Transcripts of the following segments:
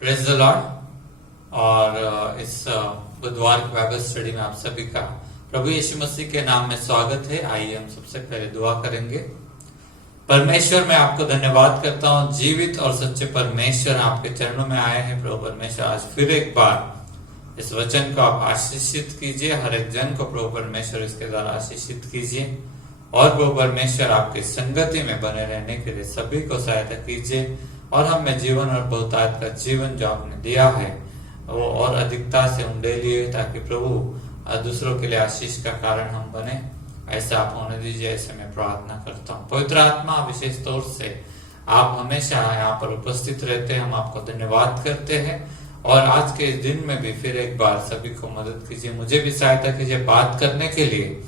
Praise the Lord. और इस बुधवार की बाइबल स्टडी में आप सभी का प्रभु यीशु मसीह के नाम में स्वागत है। आइए हम सबसे पहले दुआ करेंगे। परमेश्वर, मैं आपको धन्यवाद करता हूँ, जीवित और सच्चे परमेश्वर आपके चरणों में आए हैं। प्रभु परमेश्वर, आज फिर एक बार इस वचन को आप आशीषित कीजिए, हर एक जन को प्रभु परमेश्वर इसके द्वारा आशीषित कीजिए। और प्रभु परमेश्वर, आपकी संगति में बने रहने के लिए सभी को सहायता कीजिए और हमें जीवन और बहुतायत का जीवन जो आपने दिया है वो और अधिकता से उंडे लिए, ताकि प्रभु दूसरों के लिए आशीष का कारण हम बने। ऐसा आप होने दीजिए, ऐसे मैं प्रार्थना करता हूँ। पवित्र आत्मा, विशेष तौर से आप हमेशा यहाँ पर उपस्थित रहते हैं, हम आपको धन्यवाद करते हैं। और आज के इस दिन में भी फिर एक बार सभी को मदद कीजिए, मुझे भी सहायता कीजिए बात करने के लिए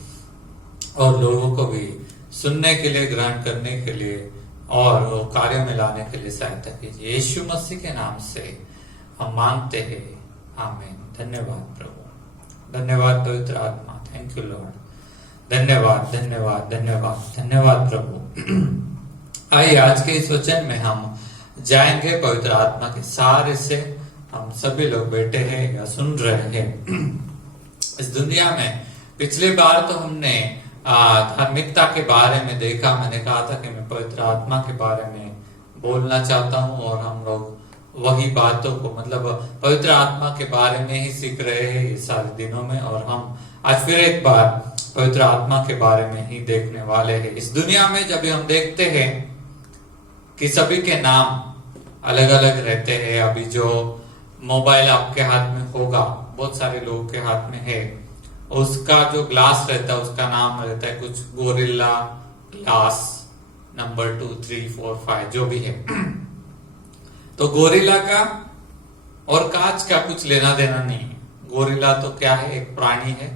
और लोगों को भी सुनने के लिए, ग्रहण करने के लिए और कार्य में लाने के लिए सहायता कीजिए। यीशु मसीह के नाम से हम मांगते हैं, आमीन। धन्यवाद प्रभु, धन्यवाद पवित्र आत्मा, थैंक यू लॉर्ड। धन्यवाद धन्यवाद धन्यवाद धन्यवाद प्रभु। आइए आज के इस वचन में हम जाएंगे पवित्र आत्मा के सहारे से। हम सभी लोग बैठे हैं या सुन रहे हैं। इस दुनिया में पिछली बार तो हमने धार्मिकता के बारे में देखा। मैंने कहा था कि मैं पवित्र आत्मा के बारे में बोलना चाहता हूँ और हम लोग वही बातों को, मतलब पवित्र आत्मा के बारे में ही सीख रहे हैं ये सारे दिनों में। और हम आज फिर एक बार पवित्र आत्मा के बारे में ही देखने वाले हैं। इस दुनिया में जब हम देखते हैं कि सभी के नाम अलग अलग रहते हैं। अभी जो मोबाइल आपके हाथ में होगा, बहुत सारे लोगों के हाथ में है, उसका जो ग्लास रहता है उसका नाम रहता है कुछ गोरिल्ला ग्लास नंबर 2, 3, 4, 5 जो भी है। तो गोरिल्ला का और कांच का कुछ लेना देना नहीं है। गोरिल्ला तो क्या है, एक प्राणी है,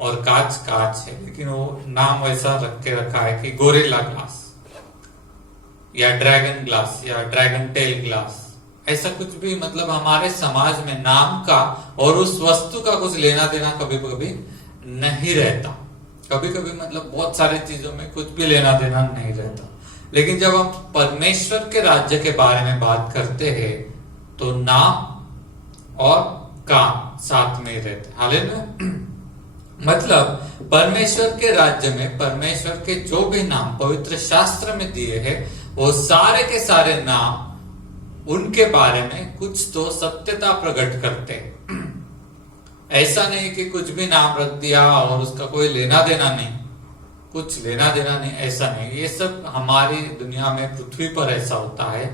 और कांच कांच है, लेकिन वो नाम वैसा रख के रखा है कि गोरिल्ला ग्लास या ड्रैगन ग्लास या ड्रैगन टेल ग्लास, ऐसा कुछ भी। मतलब हमारे समाज में नाम का और उस वस्तु का कुछ लेना देना कभी कभी नहीं रहता। कभी कभी मतलब बहुत सारी चीजों में कुछ भी लेना देना नहीं रहता। लेकिन जब हम परमेश्वर के राज्य के बारे में बात करते हैं तो नाम और काम साथ में ही रहते। हालेलुया। मतलब परमेश्वर के राज्य में परमेश्वर के जो भी नाम पवित्र शास्त्र में दिए हैं, वो सारे के सारे नाम, उनके बारे में कुछ तो सत्यता प्रकट करते हैं। ऐसा नहीं कि कुछ भी नाम रख दिया और उसका कोई लेना देना नहीं, कुछ लेना देना नहीं, ऐसा नहीं। ये सब हमारी दुनिया में, पृथ्वी पर ऐसा होता है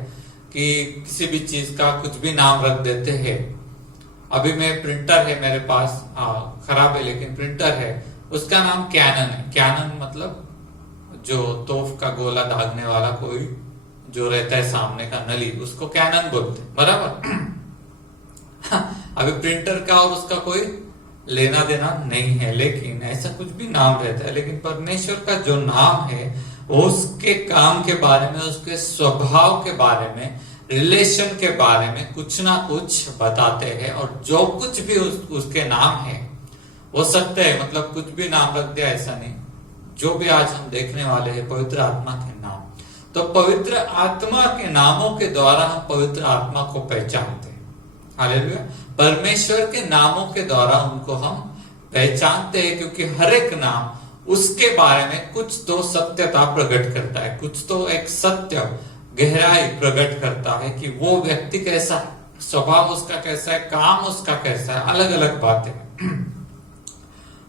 कि किसी भी चीज का कुछ भी नाम रख देते हैं। अभी में प्रिंटर है मेरे पास, खराब है लेकिन प्रिंटर है, उसका नाम कैनन है। कैनन मतलब जो तोफ का गोला दागने वाला कोई जो रहता है सामने का नली, उसको कैनन बोलते हैं, बराबर। अभी प्रिंटर का और उसका कोई लेना देना नहीं है, लेकिन ऐसा कुछ भी नाम रहता है। लेकिन परमेश्वर का जो नाम है वो उसके काम के बारे में, उसके स्वभाव के बारे में, रिलेशन के बारे में कुछ ना कुछ बताते हैं। और जो कुछ भी उसके नाम है वो सत्य है। मतलब कुछ भी नाम रख दिया ऐसा नहीं। जो भी आज हम देखने वाले हैं पवित्र आत्मा के नाम, तो पवित्र आत्मा के नामों के द्वारा हम पवित्र आत्मा को पहचानते हैं। हालेलुया। परमेश्वर के नामों के द्वारा उनको हम पहचानते हैं, क्योंकि हर एक नाम उसके बारे में कुछ तो सत्यता प्रकट करता है, कुछ तो एक सत्य गहराई प्रकट करता है कि वो व्यक्ति कैसा है, स्वभाव उसका कैसा है, काम उसका कैसा है, अलग अलग बातें।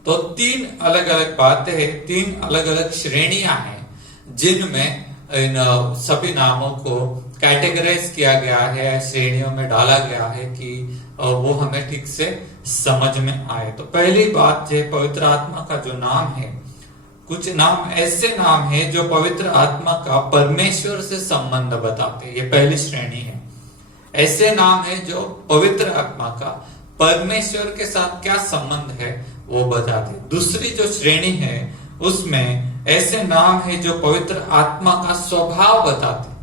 तो 3 अलग अलग बातें हैं, 3 अलग अलग श्रेणियां हैं जिनमें इन सभी नामों को कैटेगराइज किया गया है, श्रेणियों में डाला गया है कि वो हमें ठीक से समझ में आए। तो पहली बात है पवित्र आत्मा का जो नाम है, कुछ नाम ऐसे नाम है जो पवित्र आत्मा का परमेश्वर से संबंध बताते हैं। ये पहली श्रेणी है। ऐसे नाम है जो पवित्र आत्मा का परमेश्वर के साथ क्या संबंध है वो बताते। दूसरी जो श्रेणी है उसमें ऐसे नाम है जो पवित्र आत्मा का स्वभाव बताते,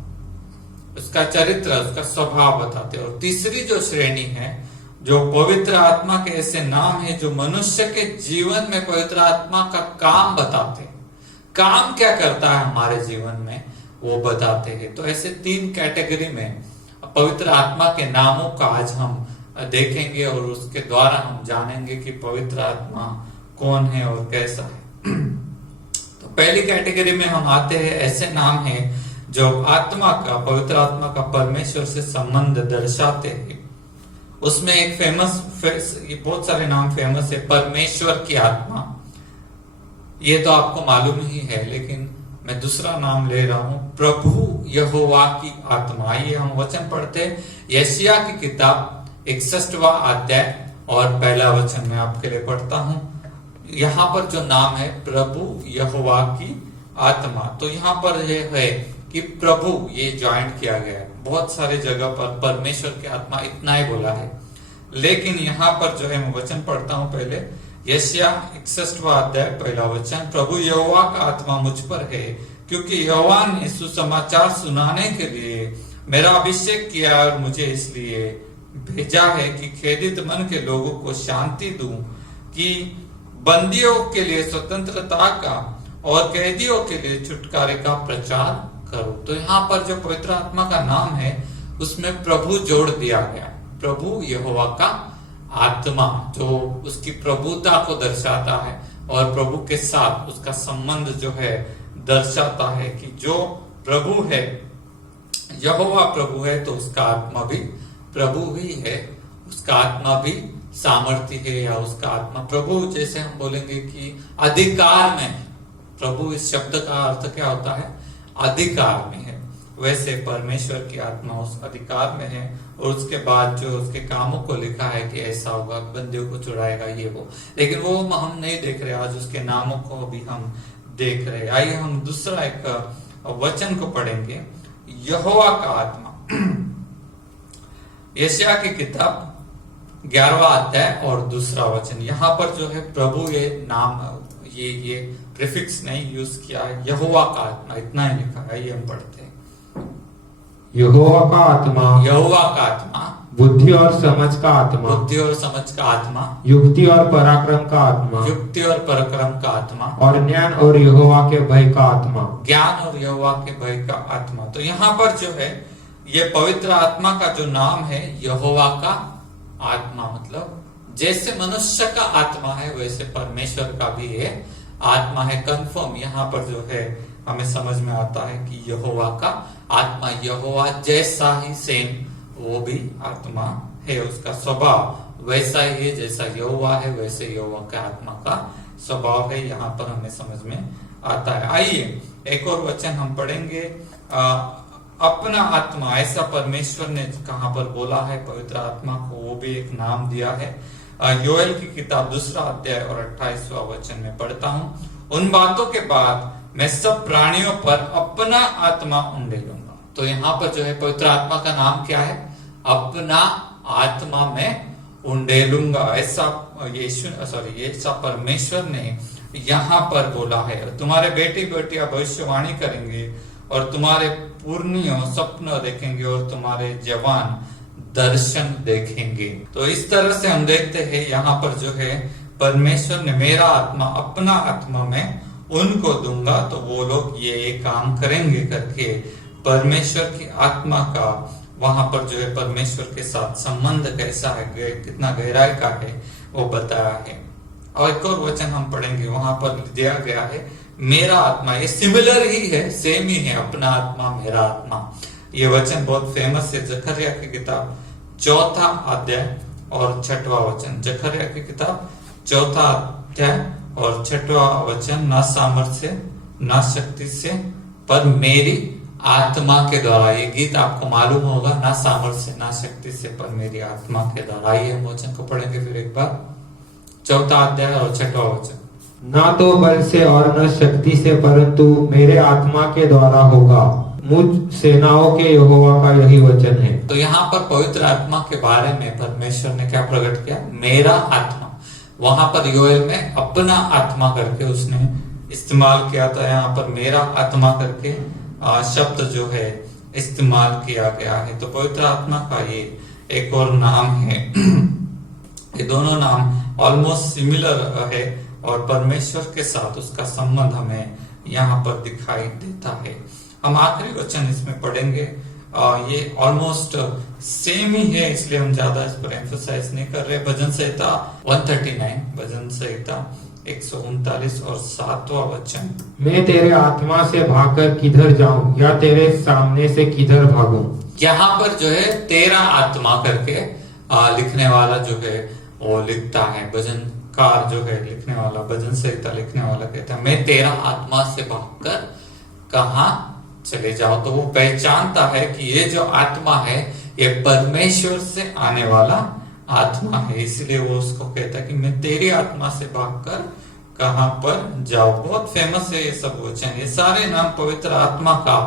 उसका चरित्र, उसका स्वभाव बताते। और तीसरी जो श्रेणी है, जो पवित्र आत्मा के ऐसे नाम है जो मनुष्य के जीवन में पवित्र आत्मा का काम बताते, काम क्या करता है हमारे जीवन में वो बताते हैं। तो ऐसे 3 कैटेगरी में पवित्र आत्मा के नामों का आज हम देखेंगे और उसके द्वारा हम जानेंगे कि पवित्र आत्मा कौन है और कैसा है। तो पहली कैटेगरी में हम आते हैं, ऐसे नाम हैं जो आत्मा का, पवित्र आत्मा का परमेश्वर से संबंध दर्शाते हैं। उसमें एक ये बहुत सारे नाम फेमस है। परमेश्वर की आत्मा, ये तो आपको मालूम ही है, लेकिन मैं दूसरा नाम ले रहा हूं, प्रभु यहोवा की आत्मा। आइए हम वचन पढ़ते हैं, यशायाह की किताब 61वां अध्याय और पहला वचन मैं आपके लिए पढ़ता हूं। यहाँ पर जो नाम है प्रभु यहोवा की आत्मा, तो यहाँ पर यह है कि प्रभु ये ज्वाइंट किया गया है। बहुत सारे जगह पर परमेश्वर की आत्मा इतना ही बोला है, लेकिन यहाँ पर जो है मैं वचन पढ़ता हूं पहले, यशायाह 61वां अध्याय पहला वचन, प्रभु यहोवा का आत्मा मुझ पर है, क्योंकि यहोवा ने सुसमाचार सुनाने के लिए मेरा अभिषेक किया और मुझे इसलिए भेजा है कि खेदित मन के लोगों को शांति दूं, कि बंदियों के लिए स्वतंत्रता का और कैदियों के लिए छुटकारे का प्रचार करो। तो यहाँ पर जो पवित्र आत्मा का नाम है उसमें प्रभु जोड़ दिया गया। प्रभु यहोवा का आत्मा जो उसकी प्रभुता को दर्शाता है और प्रभु के साथ उसका संबंध जो है दर्शाता है कि जो प्रभु है, यहोवा प्रभु है, तो उसका आत्मा भी प्रभु ही है, उसका आत्मा भी सामर्थ्य है, या उसका आत्मा प्रभु, जैसे हम बोलेंगे कि अधिकार में। प्रभु इस शब्द का अर्थ क्या होता है? अधिकार में है। वैसे परमेश्वर की आत्मा उस अधिकार में है, और उसके बाद जो उसके कामों को लिखा है कि ऐसा होगा, बंदियों को छुड़ाएगा, ये वो, लेकिन वो हम नहीं देख रहे आज, उसके नामों को भी हम देख रहे। आइए हम दूसरा एक वचन को पढ़ेंगे, यहोवा का आत्मा। यशायाह की किताब 11वां अध्याय और दूसरा वचन। यहाँ पर जो है प्रभु ये नाम, ये प्रीफिक्स नहीं यूज किया है, यहोवा का आत्मा इतना ही लिखा है। ये हम पढ़ते हैं, यहोवा का आत्मा, यहोवा का आत्मा, बुद्धि और समझ का आत्मा, बुद्धि और समझ का आत्मा, युक्ति और पराक्रम का आत्मा, युक्ति और पराक्रम का आत्मा, और ज्ञान और यहोवा के भय का आत्मा, ज्ञान और यहोवा के भय का आत्मा। तो यहाँ पर जो है ये पवित्र आत्मा का जो नाम है यहोवा का आत्मा, मतलब जैसे मनुष्य का आत्मा है वैसे परमेश्वर का भी है आत्मा है। कंफर्म यहाँ पर जो है हमें समझ में आता है कि यहोवा का आत्मा, यहोवा जैसा ही सेम वो भी आत्मा है, उसका स्वभाव वैसा ही है, जैसा यहोवा है वैसे यहोवा का आत्मा का स्वभाव है। यहाँ पर हमें समझ में आता है। आइए एक और वचन हम पढ़ेंगे, अपना आत्मा, ऐसा परमेश्वर ने कहां पर बोला है पवित्र आत्मा को, वो भी एक नाम दिया है। योएल की किताब 2 अध्याय और 28वां वचन में पढ़ता हूं, उन बातों के बाद मैं सब प्राणियों पर अपना आत्मा उंडेलूंगा। तो यहाँ पर जो है पवित्र आत्मा का नाम क्या है? अपना आत्मा में उंडेलूंगा, ऐसा ऐसा परमेश्वर ने यहाँ पर बोला है। तुम्हारे बेटी बेटियां भविष्यवाणी करेंगे और तुम्हारे पूर्णियों सपना देखेंगे और तुम्हारे जवान दर्शन देखेंगे। तो इस तरह से हम देखते हैं यहाँ पर जो है परमेश्वर ने मेरा आत्मा अपना आत्मा में उनको दूंगा तो वो लोग ये काम करेंगे करके परमेश्वर की आत्मा का वहां पर जो है परमेश्वर के साथ संबंध कैसा है, कितना गहराई का है वो बताया है। और एक और वचन हम पढ़ेंगे, वहां पर दिया गया है मेरा आत्मा, ये सिमिलर ही है, सेम ही है, अपना आत्मा मेरा आत्मा। ये वचन बहुत फेमस है, जकरिया की किताब 4 अध्याय और 6वां वचन। जकरिया की किताब 4 अध्याय और 6वां वचन, ना सामर्थ्य से ना शक्ति से पर मेरी आत्मा के द्वारा। ये गीत आपको मालूम होगा, ना सामर्थ्य से ना शक्ति से पर मेरी आत्मा के द्वारा। आइए हम वचन को पढ़ेंगे फिर एक बार, 4 अध्याय और 6वां वचन। ना तो बल से और न शक्ति से परंतु मेरे आत्मा के द्वारा होगा, मुझ सेनाओं के यहोवा का यही वचन है। तो यहाँ पर पवित्र आत्मा के बारे में परमेश्वर ने क्या प्रकट किया? मेरा आत्मा। वहां पर योएल में अपना आत्मा करके उसने इस्तेमाल किया था, यहाँ पर मेरा आत्मा करके शब्द जो है इस्तेमाल किया गया है। तो पवित्र आत्मा का ये एक और नाम है। ये दोनों नाम ऑलमोस्ट सिमिलर है और परमेश्वर के साथ उसका संबंध हमें यहाँ पर दिखाई देता है। हम आखिरी वचन इसमें पढ़ेंगे, ये ऑलमोस्ट सेम ही है, इसलिए हम ज्यादा इस पर एम्फोसाइज नहीं कर रहे। भजन संहिता 139, भजन संहिता 139 और 7वां वचन। मैं तेरे आत्मा से भागकर किधर जाऊं या तेरे सामने से किधर भागूं। यहाँ पर जो है तेरा आत्मा करके लिखने वाला जो है वो लिखता है, भजनकार जो है लिखने वाला, भजन संहिता लिखने वाला कहता है मैं तेरा आत्मा से भागकर कहाँ चले जाओ। तो वो पहचानता है कि ये जो आत्मा है ये परमेश्वर से आने वाला आत्मा है, इसलिए वो उसको कहता है कि मैं तेरी आत्मा से भागकर कहां पर जाऊं। बहुत फेमस है ये सब वचन। ये सारे नाम पवित्र आत्मा का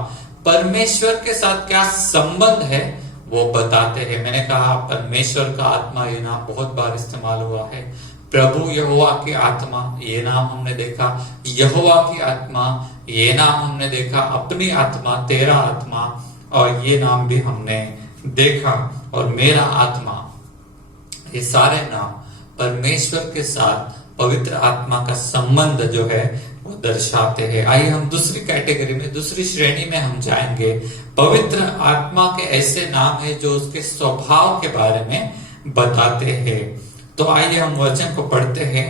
परमेश्वर के साथ क्या संबंध है वो बताते हैं। मैंने कहा परमेश्वर का आत्मा ये नाम बहुत बार इस्तेमाल हुआ है। प्रभु यहोवा की आत्मा ये नाम हमने देखा, यहोवा की आत्मा ये नाम हमने देखा, अपनी आत्मा, तेरा आत्मा, और ये नाम भी हमने देखा, और मेरा आत्मा, ये सारे नाम परमेश्वर के साथ पवित्र आत्मा का संबंध जो है वो दर्शाते हैं। आइए हम दूसरी कैटेगरी में, दूसरी श्रेणी में हम जाएंगे। पवित्र आत्मा के ऐसे नाम है जो उसके स्वभाव के बारे में बताते हैं। तो आइए हम वचन को पढ़ते हैं।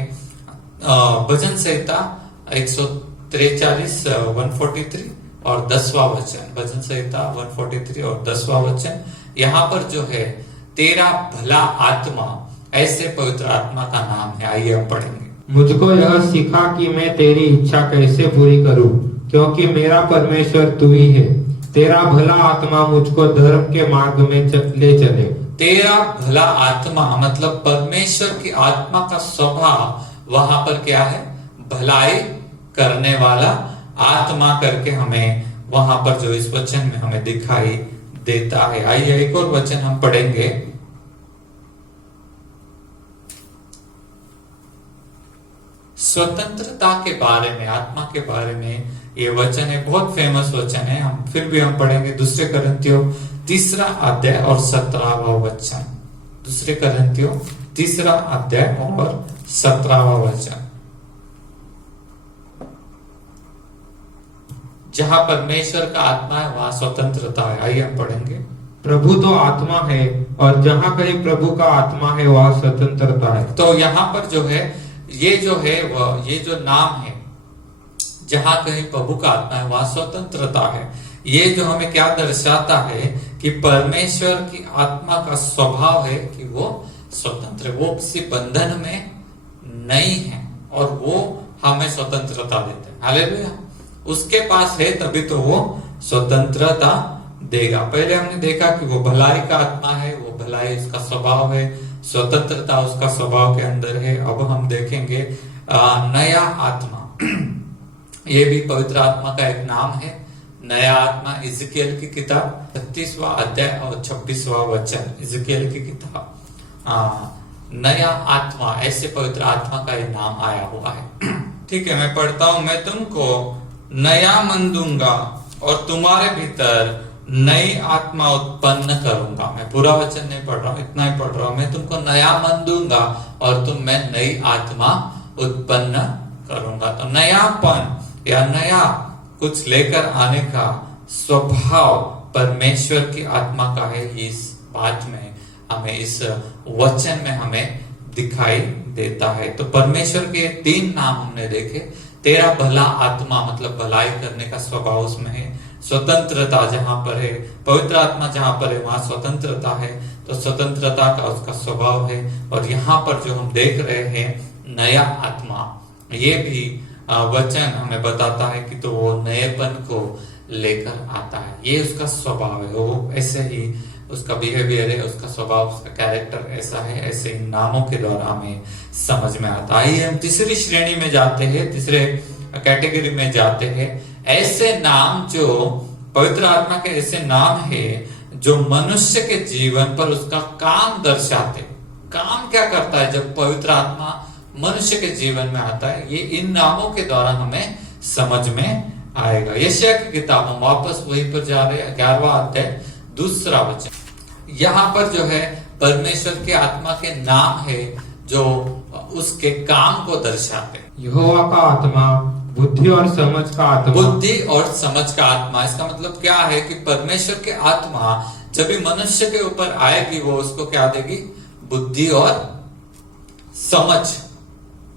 भजन संहिता 143 143 और 10वां वचन। भजन संहिता 143 और 10वां वचन। यहाँ पर जो है तेरा भला आत्मा, ऐसे पवित्र आत्मा का नाम है। आइए हम पढ़ेंगे। मुझको यह सिखा कि मैं तेरी इच्छा कैसे पूरी करूं, क्योंकि मेरा परमेश्वर तू ही है। तेरा भला आत्मा मुझको धर्म के मार्ग में ले चले। तेरा भला आत्मा मतलब परमेश्वर की आत्मा का स्वभाव वहां पर क्या है, भलाई करने वाला आत्मा करके हमें वहां पर जो इस वचन में हमें दिखाई देता है। आइए एक और वचन हम पढ़ेंगे। स्वतंत्रता के बारे में, आत्मा के बारे में ये वचन है, बहुत फेमस वचन है। हम फिर भी हम पढ़ेंगे दूसरे करंथियों 3 अध्याय और 17वां वचन। दूसरे करंथियों 3 अध्याय और 17वां वचन, जहां परमेश्वर का आत्मा है वहां स्वतंत्रता है। आइए हम पढ़ेंगे। प्रभु तो आत्मा है और जहाँ कहीं प्रभु का आत्मा है वहाँ स्वतंत्रता है। तो यहाँ पर जो है ये जो है वह, ये जो नाम है, जहां कहीं प्रभु का आत्मा है वहां स्वतंत्रता है। ये जो हमें क्या दर्शाता है कि परमेश्वर की आत्मा का स्वभाव है कि वो स्वतंत्र, वो किसी बंधन में नहीं है और वो हमें स्वतंत्रता देते हैं। हालेलुया। उसके पास है तभी तो वो स्वतंत्रता देगा। पहले हमने देखा कि वो भलाई का आत्मा है, वो भलाई उसका स्वभाव है, स्वतंत्रता उसका स्वभाव के अंदर है। अब हम देखेंगे नया आत्मा। ये भी पवित्र आत्मा का एक नाम है, नया आत्मा। इज़केल की किताब 36वां अध्याय और 26वां वचन। इज़केल की किताब नया आत्मा, ऐसे पवित्र आत्मा का एक नाम आया हुआ है। ठीक है, मैं पढ़ता हूं। मैं तुमको नया मन दूंगा और तुम्हारे भीतर नई आत्मा उत्पन्न करूंगा। मैं पूरा वचन नहीं पढ़ रहा हूं, इतना ही पढ़ रहा हूं। मैं तुमको नया मन दूंगा और तुम में नई आत्मा उत्पन्न करूंगा। तो नयापन या नया कुछ लेकर आने का स्वभाव परमेश्वर की आत्मा का है। इस बात में हमें, इस वचन में हमें दिखाई देता है। तो परमेश्वर के 3 नाम हमने देखे। तेरा भला आत्मा मतलब भलाई करने का स्वभाव उसमें है। स्वतंत्रता जहां पर है, पवित्र आत्मा जहां पर है वहां स्वतंत्रता है, तो स्वतंत्रता का उसका स्वभाव है। और यहाँ पर जो हम देख रहे हैं नया आत्मा, ये भी वचन हमें बताता है कि तो वो नएपन को लेकर आता है। ये उसका स्वभाव है, वो ऐसे ही उसका बिहेवियर है, उसका स्वभाव, उसका कैरेक्टर ऐसा है। ऐसे इन नामों के द्वारा हमें समझ में आता है। आइए हम तीसरी श्रेणी में जाते हैं, तीसरे कैटेगरी में जाते हैं। ऐसे नाम जो पवित्र आत्मा के ऐसे नाम है जो मनुष्य के जीवन पर उसका काम दर्शाते। काम क्या करता है जब पवित्र आत्मा मनुष्य के जीवन में आता है, ये इन नामों के द्वारा हमें समझ में आएगा। यशायाह की किताब, हम वापस वहीं पर जा रहे हैं, 11वां अध्याय 2 वचन। यहाँ पर जो है परमेश्वर के आत्मा के नाम है जो उसके काम को दर्शाते। यहोवा का आत्मा बुद्धि और समझ का आत्मा। बुद्धि और समझ का आत्मा, इसका मतलब क्या है कि परमेश्वर के आत्मा जब भी मनुष्य के ऊपर आएगी वो उसको क्या देगी? बुद्धि और समझ।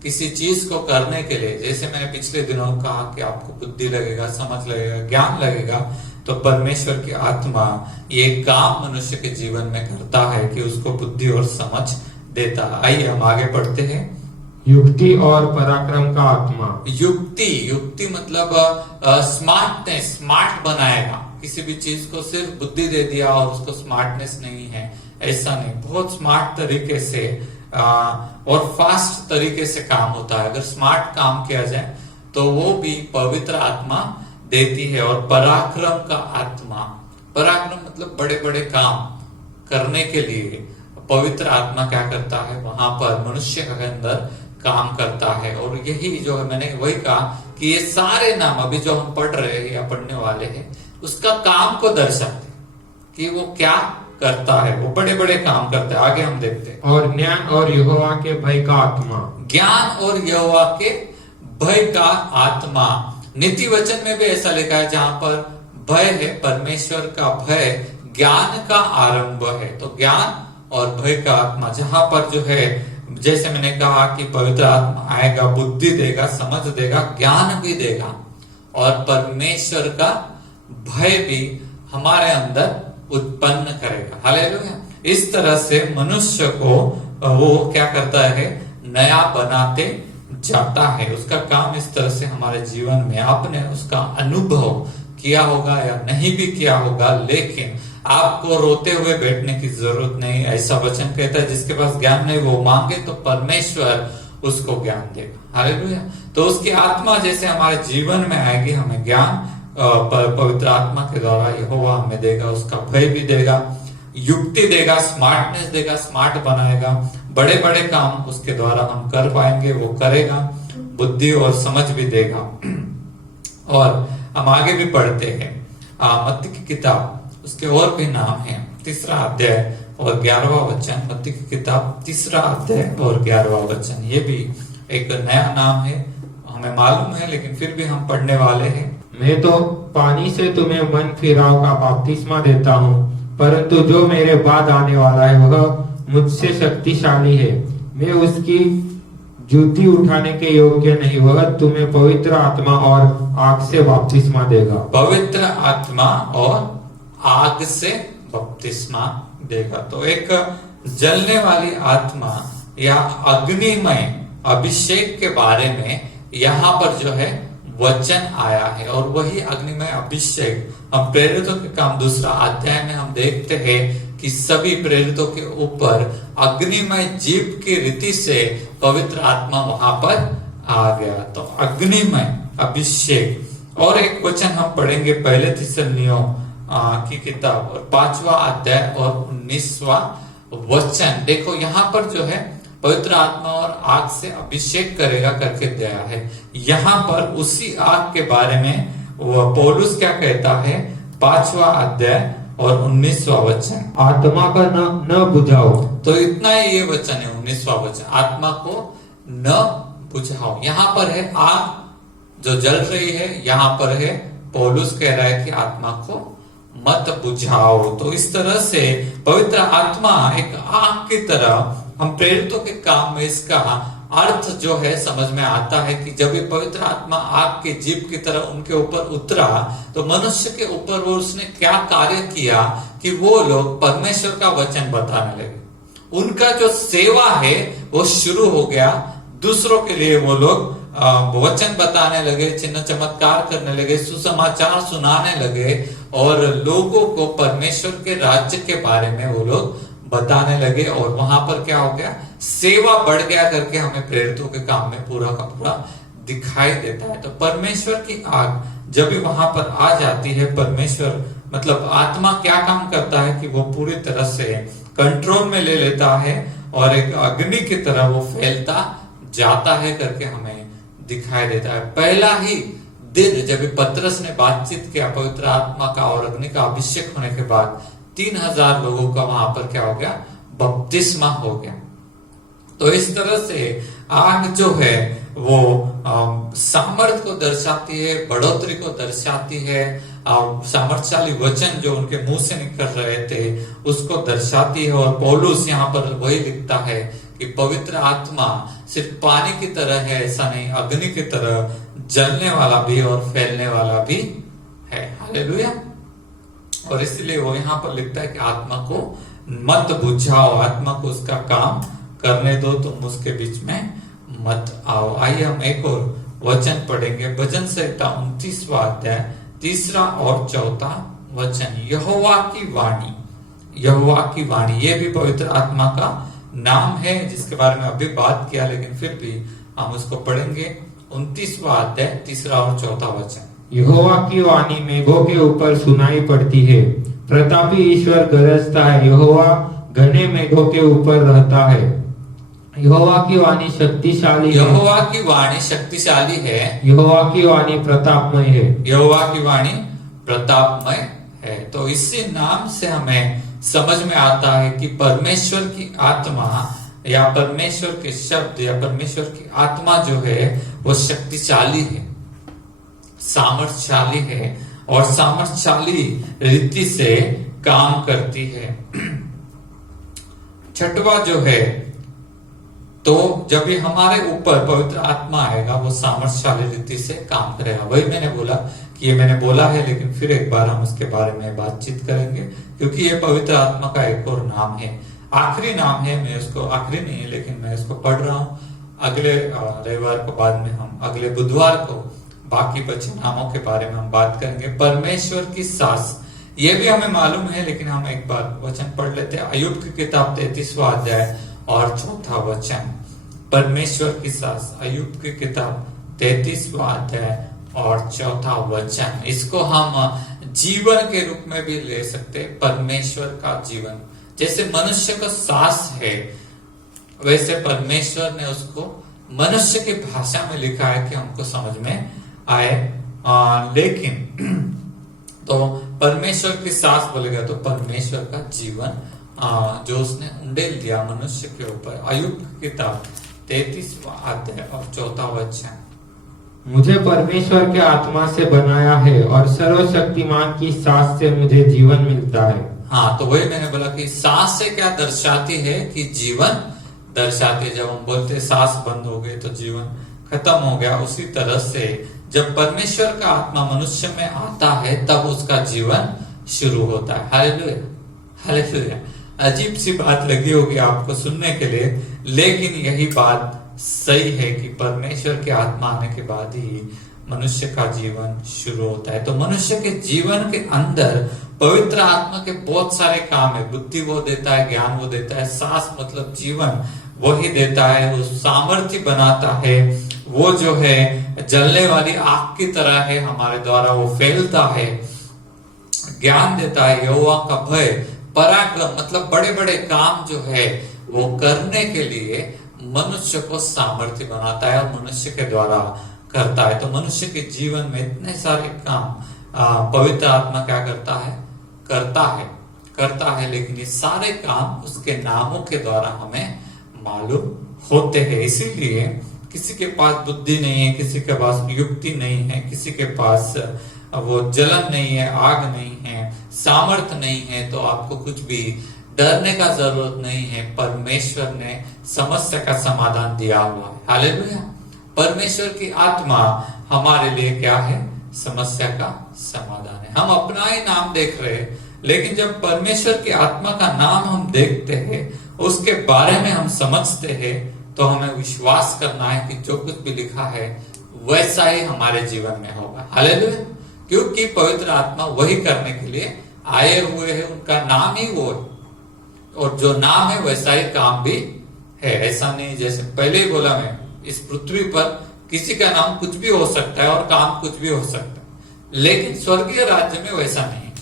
किसी चीज को करने के लिए, जैसे मैंने पिछले दिनों कहा कि आपको बुद्धि लगेगा, समझ लगेगा, ज्ञान लगेगा, तो परमेश्वर की आत्मा ये काम मनुष्य के जीवन में करता है कि उसको बुद्धि और समझ देता है। आइए हम आगे पढ़ते हैं। युक्ति और पराक्रम का आत्मा। युक्ति मतलब स्मार्टनेस, स्मार्ट बनाएगा। किसी भी चीज को सिर्फ बुद्धि दे दिया और उसको स्मार्टनेस नहीं है, ऐसा नहीं। बहुत स्मार्ट तरीके से और फास्ट तरीके से काम होता है। अगर स्मार्ट काम किया जाए तो वो भी पवित्र आत्मा देती है। और पराक्रम का आत्मा, पराक्रम मतलब बड़े बड़े काम करने के लिए पवित्र आत्मा क्या करता है? वहां पर मनुष्य के अंदर काम करता है। और यही जो है, मैंने वही कहा कि ये सारे नाम अभी जो हम पढ़ रहे हैं या पढ़ने वाले हैं उसका काम को दर्शाते कि वो क्या करता है। वो बड़े बड़े काम करता है। आगे हम देखते हैं। और ज्ञान और यहोवा के भय का आत्मा। ज्ञान और यहोवा के भय का आत्मा। नीति वचन में भी ऐसा लिखा है, जहां पर भय है, परमेश्वर का भय ज्ञान का आरंभ है। तो ज्ञान और भय का आत्मा, जहां पर जो है, जैसे मैंने कहा कि पवित्र आत्मा आएगा, बुद्धि देगा, समझ देगा, ज्ञान भी देगा और परमेश्वर का भय भी हमारे अंदर उत्पन्न करेगा। हालेलुया। इस तरह से मनुष्य को वो क्या करता है? नया बनाते जाता है। उसका काम इस तरह से हमारे जीवन में, आपने उसका अनुभव किया होगा या नहीं भी किया होगा, लेकिन आपको रोते हुए बैठने की जरूरत नहीं। ऐसा वचन कहता है, जिसके पास ज्ञान नहीं वो मांगे तो परमेश्वर उसको ज्ञान देगा। हालेलुया। तो उसकी आत्मा जैसे हमारे जीवन में आएगी, हमें ज्ञान पवित्र आत्मा के द्वारा यहोवा हमें देगा, उसका भय भी देगा, युक्ति देगा, स्मार्टनेस देगा, स्मार्ट बनाएगा, बड़े बड़े काम उसके द्वारा हम कर पाएंगे, वो करेगा, बुद्धि और समझ भी देगा। और हम आगे भी पढ़ते हैं मत्ती की किताब, उसके और भी नाम है, 3 अध्याय और 11वां वचन। मत्ती की किताब 3 अध्याय और 11वां वचन। ये भी एक नया नाम है, हमें मालूम है, लेकिन फिर भी हम पढ़ने वाले हैं। मैं तो पानी से तुम्हें मन फिराव का बपतिस्मा देता हूँ, परंतु जो मेरे बाद आने वाला है वह मुझसे शक्तिशाली है। मैं उसकी जूती उठाने के योग्य नहीं। वह तुम्हें पवित्र आत्मा और आग से बपतिस्मा देगा। पवित्र आत्मा और आग से बपतिस्मा देगा। तो एक जलने वाली आत्मा या अग्निमय अभिषेक के बारे में यहाँ पर जो है वचन आया है। और वही अग्निमय अभिषेक हम प्रेरितों के काम 2 अध्याय में हम देखते हैं कि सभी प्रेरितों के ऊपर अग्निमय जीव की रीति से पवित्र आत्मा वहां पर आ गया। तो अग्निमय अभिषेक। और एक वचन हम पढ़ेंगे पहले थिस्सलुनीयों की किताब और 5वां अध्याय और 19वां वचन। देखो यहाँ पर जो है पवित्र आत्मा और आग से अभिषेक करेगा करके दिया है। यहाँ पर उसी आग के बारे में वो पौलुस क्या कहता है? 5वां अध्याय और 19वां वचन। आत्मा का न बुझाओ। तो इतना ही ये वचन है, 19वां वचन, आत्मा को न बुझाओ। यहाँ पर है आग जो जल रही है, यहाँ पर है पौलुस कह रहा है कि आत्मा को मत बुझाओ। तो इस तरह से पवित्र आत्मा एक आग की तरह हम प्रेरितों के काम में इसका अर्थ जो है समझ में आता है कि जब ये पवित्र आत्मा आग के जीव की तरह उनके ऊपर उतरा तो मनुष्य के ऊपर वो उसने क्या कार्य किया कि वो लोग परमेश्वर का वचन बताने लगे। उनका जो सेवा है वो शुरू हो गया। दूसरों के लिए वो लोग वचन बताने लगे, चिन्ह चमत्कार करने लगे, सुसमाचार सुनाने लगे और लोगों को परमेश्वर के राज्य के बारे में वो लोग बताने लगे। और वहां पर क्या हो गया? सेवा बढ़ गया करके हमें प्रेरितों के काम में पूरा का पूरा दिखाई देता है। तो परमेश्वर की आग जब भी वहां पर आ जाती है, परमेश्वर मतलब आत्मा क्या काम करता है कि वो पूरी तरह से कंट्रोल में ले लेता है और एक अग्नि की तरह वो फैलता जाता है करके हमें दिखाई देता है। पहला ही दिन जब पतरस ने बातचीत किया पवित्र आत्मा का और अग्नि का अभिषेक होने के बाद 3000 लोगों का वहां पर क्या हो गया? बपतिस्मा हो गया। तो इस तरह से आग जो है वो सामर्थ को दर्शाती है, बढ़ोतरी को दर्शाती है। सामर्थशाली वचन जो उनके मुंह से निकल रहे थे उसको दर्शाती है। और पौलुस यहाँ पर वही लिखता है कि पवित्र आत्मा सिर्फ पानी की तरह है ऐसा नहीं, अग्नि की तरह जलने वाला भी और फैलने वाला भी है। हालेलुया। और इसलिए वो यहाँ पर लिखता है कि आत्मा को मत बुझाओ, आत्मा को उसका काम करने दो, तुम उसके बीच में मत आओ। आइए हम एक और वचन पढ़ेंगे, भजन संहिता 29वां अध्याय 3 और 4 वचन। यहोवा की वाणी, यहोवा की वाणी, ये भी पवित्र आत्मा का नाम है जिसके बारे में अभी बात किया, लेकिन फिर भी हम उसको पढ़ेंगे। 29वां अध्याय 3 और 4 वचन। यहोवा की वाणी मेघों के ऊपर सुनाई पड़ती है, प्रतापी ईश्वर गरजता है, यहोवा घने मेघों के ऊपर रहता है। यहोवा की वाणी शक्तिशाली है, यहोवा की वाणी शक्तिशाली है, यहोवा की वाणी प्रतापमय है, यहोवा की वाणी प्रतापमय है। तो इसी नाम से हमें समझ में आता है कि परमेश्वर की आत्मा या परमेश्वर के शब्द या परमेश्वर की आत्मा जो है वो शक्तिशाली है, सामर्थशाली है और सामर्थशाली रीति से काम करती है। छठवा जो है, तो जब भी हमारे ऊपर पवित्र आत्मा आएगा वो सामर्थशाली रीति से काम करेगा। वही मैंने बोला कि ये मैंने बोला है, लेकिन फिर एक बार हम उसके बारे में बातचीत करेंगे क्योंकि ये पवित्र आत्मा का एक और नाम है, आखिरी नाम है। मैं उसको आखिरी नहीं है लेकिन मैं इसको पढ़ रहा हूँ। अगले रविवार को बाद में हम अगले बुधवार को बाकी बचे नामों के बारे में हम बात करेंगे। परमेश्वर की सास, ये भी हमें मालूम है लेकिन हम एक बार वचन पढ़ लेते हैं। अय्यूब की किताब 33वां अध्याय और 4 वचन। परमेश्वर की सास, अय्यूब की किताब 33वां अध्याय और 4 वचन। इसको हम जीवन के रूप में भी ले सकते हैं। परमेश्वर का जीवन, जैसे मनुष्य का सांस है वैसे परमेश्वर ने उसको मनुष्य की भाषा में लिखा है कि हमको समझ में आए। लेकिन तो परमेश्वर की सांस बोलेगा तो परमेश्वर का जीवन जो उसने उंडेल दिया मनुष्य के ऊपर। अय्यूब की किताब 33वां अध्याय और 4 वचन। मुझे परमेश्वर के आत्मा से बनाया है और सर्वशक्तिमान की सांस से मुझे जीवन मिलता है। हाँ, तो वही मैंने बोला कि सांस से क्या दर्शाती है कि जीवन दर्शाती है। जब हम बोलते सांस बंद हो गई तो जीवन खत्म हो गया, उसी तरह से जब परमेश्वर का आत्मा मनुष्य में आता है तब उसका जीवन शुरू होता है। Hallelujah, hallelujah. अजीब सी बात लगी होगी आपको सुनने के लिए, लेकिन यही बात सही है कि परमेश्वर के आत्मा आने के बाद ही मनुष्य का जीवन शुरू होता है। तो मनुष्य के जीवन के अंदर पवित्र आत्मा के बहुत सारे काम है। बुद्धि वो देता है, ज्ञान वो देता है, सांस मतलब जीवन वही देता है, वो सामर्थ्य बनाता है, वो जो है जलने वाली आग की तरह है, हमारे द्वारा वो फैलता है, ज्ञान देता है, यहोवा का भय, पराक्रम मतलब बड़े बड़े काम जो है वो करने के लिए मनुष्य को सामर्थ्य बनाता है और मनुष्य के द्वारा करता है। तो मनुष्य के जीवन में इतने सारे काम पवित्र आत्मा क्या करता है, करता है, लेकिन ये सारे काम उसके नामों के द्वारा हमें मालूम होते हैं। इसीलिए किसी के पास बुद्धि नहीं है, किसी के पास युक्ति नहीं है, किसी के पास वो जलन नहीं है, आग नहीं है, सामर्थ नहीं है, तो आपको कुछ भी डरने का जरूरत नहीं है। परमेश्वर ने समस्या का समाधान दिया हुआ है। हालेलुया। परमेश्वर की आत्मा हमारे लिए क्या है, समस्या का समाधान है। हम अपना ही नाम देख रहे हैं, लेकिन जब परमेश्वर की आत्मा का नाम हम देखते हैं, उसके बारे में हम समझते हैं, तो हमें विश्वास करना है कि जो कुछ भी लिखा है वैसा ही हमारे जीवन में होगा। हालेलुया। क्योंकि पवित्र आत्मा वही करने के लिए आए हुए हैं, उनका नाम ही वो है, और जो नाम है वैसा ही काम भी है। ऐसा नहीं, जैसे पहले ही बोला मैं, इस पृथ्वी पर किसी का नाम कुछ भी हो सकता है और काम कुछ भी हो सकता है, लेकिन स्वर्गीय राज्य में वैसा नहीं है।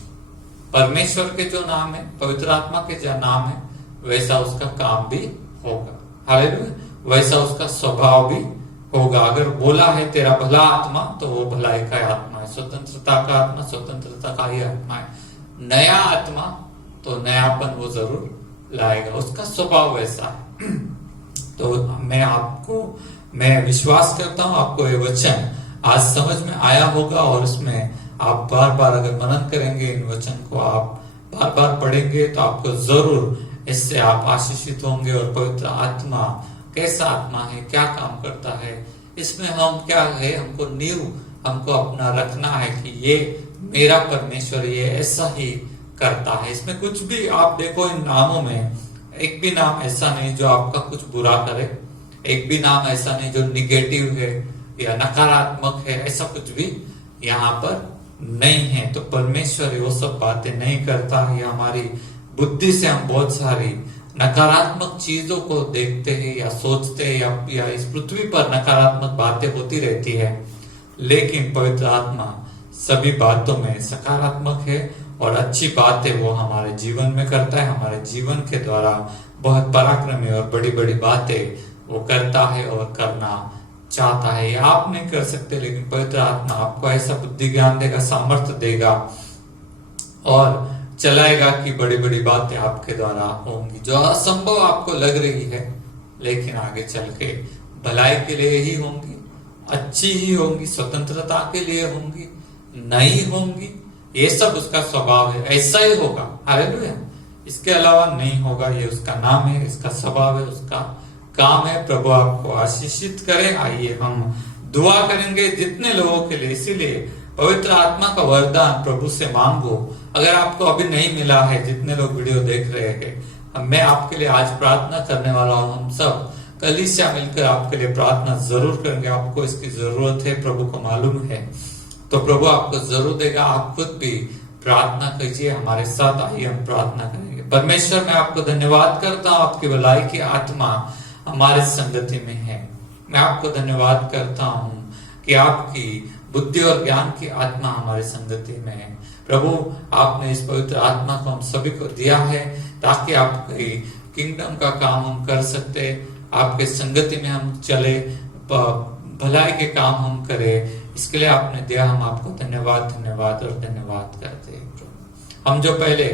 परमेश्वर के जो नाम है, पवित्र आत्मा के जो नाम है, वैसा उसका काम भी होगा। हालेलुया। वैसा उसका स्वभाव भी होगा। अगर बोला है तेरा भला आत्मा, तो वो भलाई का आत्मा है। स्वतंत्रता का आत्मा स्वतंत्रता का ही आत्मा है। नया आत्मा तो नयापन वो जरूर लाएगा, उसका स्वभाव वैसा है। तो मैं आपको मैं विश्वास करता हूं आपको ये वचन आज समझ में आया होगा और उसमें आप बार बार अगर मनन करेंगे, इन वचन को आप बार बार पढ़ेंगे तो आपको जरूर इससे आप आशीषित होंगे। और पवित्र आत्मा कैसा आत्मा है, क्या काम करता है, इसमें हम क्या है, हमको अपना रखना है कि ये मेरा परमेश्वर ये ऐसा ही करता है। इसमें कुछ भी आप देखो, इन नामों में एक भी नाम ऐसा नहीं जो आपका कुछ बुरा करे, एक भी नाम ऐसा नहीं जो निगेटिव है या नकारात्मक है, ऐसा कुछ भी यहाँ पर नहीं है। तो परमेश्वर वो सब बातें नहीं करता। ये हमारी बुद्धि से हम बहुत सारी नकारात्मक चीजों को देखते हैं या सोचते हैं या इस पृथ्वी पर नकारात्मक बातें होती रहती है, लेकिन पवित्र आत्मा सभी बातों में सकारात्मक है और अच्छी बातें वो हमारे जीवन में करता है। हमारे जीवन के द्वारा बहुत पराक्रमी और बड़ी बड़ी बातें वो करता है और करना चाहता है। ये आप नहीं कर सकते, लेकिन पवित्र आत्मा आपको ऐसा बुद्धि ज्ञान देगा, सामर्थ्य देगा और चलाएगा कि बड़ी बड़ी बातें आपके द्वारा होंगी जो असंभव आपको लग रही है, लेकिन आगे चल के भलाई के लिए ही होंगी, अच्छी ही होंगी, स्वतंत्रता के लिए होंगी, नहीं होंगी। ये सब उसका स्वभाव है, ऐसा ही होगा। हालेलुया। इसके अलावा नहीं होगा। ये उसका नाम है, इसका स्वभाव है, उसका काम है। प्रभु आपको आशीषित करे। आइए हम दुआ करेंगे जितने लोगों के लिए। इसीलिए पवित्र आत्मा का वरदान प्रभु से मांगो। अगर आपको अभी नहीं मिला है, जितने लोग वीडियो देख रहे हैं, मैं आपके लिए आज प्रार्थना करने वाला हूं। हम सब कलीसिया मिलकर आपके लिए प्रार्थना जरूर करेंगे। आपको इसकी जरूरत है, प्रभु को मालूम है, तो प्रभु आपको जरूर देगा। आप खुद भी प्रार्थना कीजिए हमारे साथ। आइए हम प्रार्थना करेंगे। परमेश्वर, मैं आपको धन्यवाद करता हूँ, आपकी भलाई की आत्मा हमारे संगति में है। मैं आपको धन्यवाद करता हूँ कि आपकी बुद्धि और ज्ञान की आत्मा हमारे संगति में है। प्रभु, आपने इस पवित्र आत्मा को हम सभी को दिया है ताकि आपकी किंगडम का काम हम कर सकते, आपके संगति में हम चले, भलाई के काम हम करें। इसके लिए आपने दिया, हम आपको धन्यवाद धन्यवाद और धन्यवाद करते हैं। प्रभु, हम जो पहले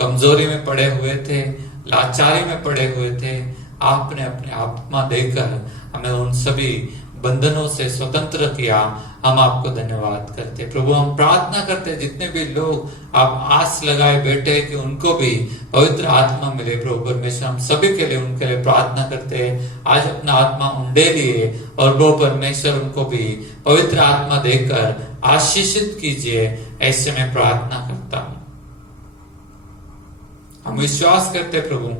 कमजोरी में पड़े हुए थे, लाचारी में पड़े हुए थे, आपने अपने आत्मा देकर हमें उन सभी बंधनों से स्वतंत्र किया। हम आपको धन्यवाद करते। प्रभु, हम प्रार्थना करते जितने भी लोग आप आस लगाए बैठे कि उनको भी पवित्र आत्मा मिले, प्रभु परमेश्वर, हम सभी के लिए उनके लिए प्रार्थना करते हैं। आज अपना आत्मा उंडे लिए और वो परमेश्वर उनको भी पवित्र आत्मा देकर आशीषित कीजिए, ऐसे मैं प्रार्थना करता हूं। हम विश्वास करते प्रभु,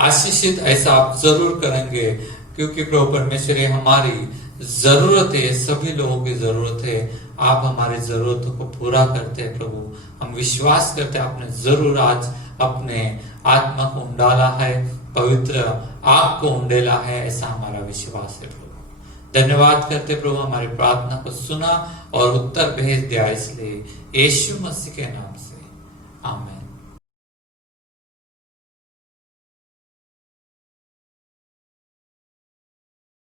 आशीषित ऐसा आप जरूर करेंगे, क्योंकि प्रभु परमेश्वर ये हमारी जरूरत है, सभी लोगों की जरूरत है। आप हमारी जरूरतों को पूरा करते हैं प्रभु। हम विश्वास करते हैं आपने जरूर आज अपने आत्मा को उंडाला है, पवित्र आग को उंडेला है, ऐसा हमारा विश्वास है प्रभु। धन्यवाद करते प्रभु, हमारी प्रार्थना को सुना और उत्तर भेज दिया, इसलिए यीशु मसीह के नाम से आमीन।